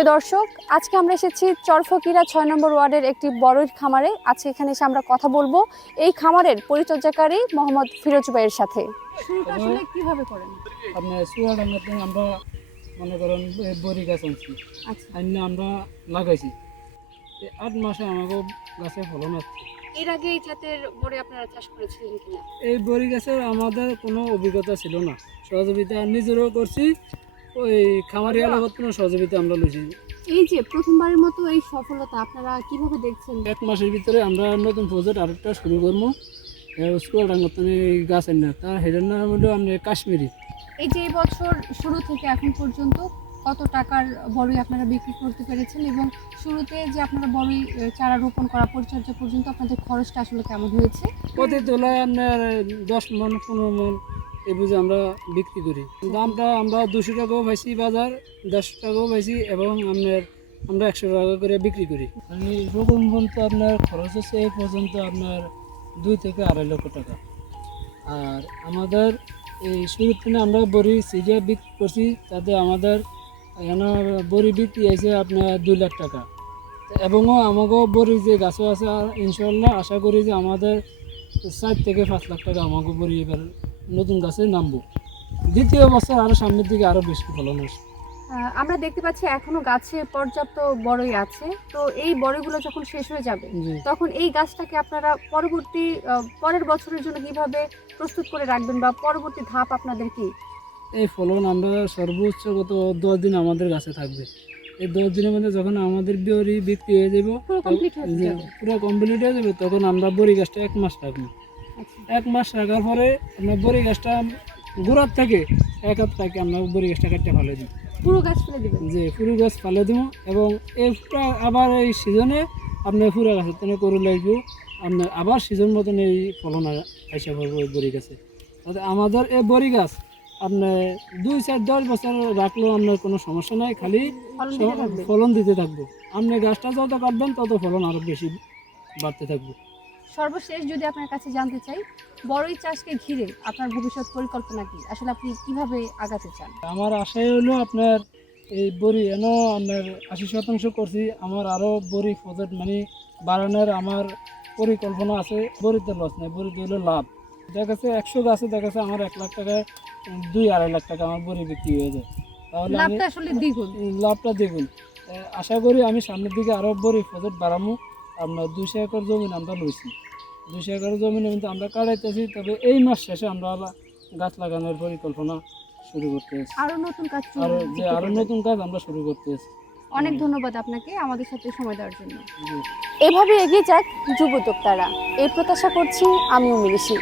প্রিয় দর্শক, আজকে আমরা এসেছি চরফকিরা ৬ নম্বর ওয়ার্ডের একটি বড়ইর খামারে। আজকে এখানে এসে আমরা কথা বলবো এই খামারের পরিচর্যাকারী মোহাম্মদ ফিরোজ ভাইয়ের সাথে। শুরুটা আসলে কিভাবে করেন? আপনার চুয়াডাঙ্গাতে আমরা মনে করেন বড়ি গাছ আনছি, আচ্ছা, আমরা লাগাইছি 8 মাসে আমাকে গাছে ফলন আসছে। এর আগে এই জাতের বড়ি আপনারা চাষ করেছিলেন কিনা? এই বড়ি গাছের আমাদের কোনো অভিজ্ঞতা ছিল না, সহযোগিতা নিজেরও করছি, ওই খামারি এলাকার কোনো সহযোগিতা আমরা লইছি। এই যে প্রথমবারের মতো এই সফলতা আপনারা কিভাবে দেখছেন? 1 মাসের ভিতরে আমরা নতুন প্রজেক্ট আরেকটা শুরু করবো। চুয়াডাঙ্গাতে গাছ আনি না, তার হেডের নাম হলো আপনি কাশ্মীরি। এই যে এই বছর শুরু থেকে এখন পর্যন্ত কত টাকার বড়ি আপনারা বিক্রি করতে পেরেছেন, এবং শুরুতে যে আপনারা বড়ি চারা রোপণ করা পরিচর্যা পর্যন্ত আপনাদের খরচটা আসলে কেমন হয়েছে? প্রতি তোলায় আপনার 10 মন 15 মন এই বুঝে আমরা বিক্রি করি। দামটা আমরা 200 টাকাও পাইছি, বাজার 10 টাকাও পাইছি, এবং আমরা 100 টাকা করে বিক্রি করি। মানে রকম পর্যন্ত আপনার খরচ হচ্ছে এই পর্যন্ত আপনার 2 থেকে 2.5 লক্ষ টাকা। আর আমাদের এই শুরুর থেকে আমরা বড়ি সিজে বিক্রি করছি, তাতে আমাদের এখানে বড়ি বিক্রি হয়েছে আপনার 2 লাখ টাকা। এবং আমাকেও বড়ি যে গাছও আছে, ইনশাল্লাহ আশা করি যে আমাদের 4 থেকে 5 লাখ টাকা আমাকে বড়ি এবার নতুন গাছে নামবো। দ্বিতীয় বছর আরও সামনের দিকে আরও বেশি ফলন আসবে। আমরা দেখতে পাচ্ছি এখনো গাছে পর্যাপ্ত বড়ই আছে, তো এই বড়ইগুলো যখন শেষ হয়ে যাবে তখন এই গাছটাকে আপনারা পরের বছরের জন্য কিভাবে প্রস্তুত করে রাখবেন, বা পরবর্তী ধাপ আপনাদের কি? এই ফলন আমরা সর্বোচ্চ গত 10 দিন আমাদের গাছে থাকবে। এই 10 দিনের মধ্যে যখন আমাদের বড়ি বিক্রি হয়ে যাবে, পুরো কমপ্লিট হয়ে যাবে, তখন আমরা বড়ি গাছটা 1 মাস রাখবো। 1 মাস রাখার পরে আমরা বড়ি গাছটা গোড়ার থেকে 1 হাত থেকে আমরা বড়ি গাছটা কাটতে ফেলে দিই। পুরো গাছ ফেলে দিবেন? যে পুরো গাছ ফেলে দিব, এবং এই আবার এই সিজনে আপনার পুরো গাছের তেনে করে লাগবে, আপনার আবার সিজন মতন এই ফলন আইসা পড়বো এই বড়ি গাছে। আমাদের এই বড়ি গাছ আপনার 2-4-10 বছর রাখলেও আপনার কোনো সমস্যা নাই, খালি ফলন দিতে থাকবো। আপনি গাছটা যত কাটবেন তত ফলন আরও বেশি বাড়তে থাকবে। সর্বশেষ যদি আপনার কাছে জানতে চাই, বড়ই চাষকে ঘিরে আপনার ভবিষ্যৎ পরিকল্পনা কি? আসলে আপনি কিভাবে আগাতে চান? আমার আশাই হলো আপনার এই বড়ি আপনার 80% করছি, আমার আরও বড়ি প্রজেক্ট মানে বাড়ানোর আমার পরিকল্পনা আছে। বড়িতে লস নেই, বড়িতে হলো লাভ। দেখা গেছে 100 গাছে দেখা গেছে আমার 1 লাখ টাকায় 2-2.5 লাখ টাকা আমার বড়ি বিক্রি হয়ে যায়, তাহলে লাভটা আসলে দ্বিগুণ। লাভটা দ্বিগুণ। আশা করি আমি সামনের দিকে আরও বড়ি প্রজেক্ট বাড়াবো। আপনার 200 একর জমিন আমরা লইছি, 200 একর জমিনে কিন্তু আমরা কাটাইতেছি। তবে এই মাস শেষে আমরা গাছ লাগানোর পরিকল্পনা শুরু করতে এসেছি, আরো নতুন কাজ আমরা শুরু করতে এসেছি। অনেক ধন্যবাদ আপনাকে আমাদের সাথে সময় দেওয়ার জন্য। এভাবে এগিয়ে যাক যুব উদ্যোক্তারা, এই প্রত্যাশা করছি আমিও মিলিশি।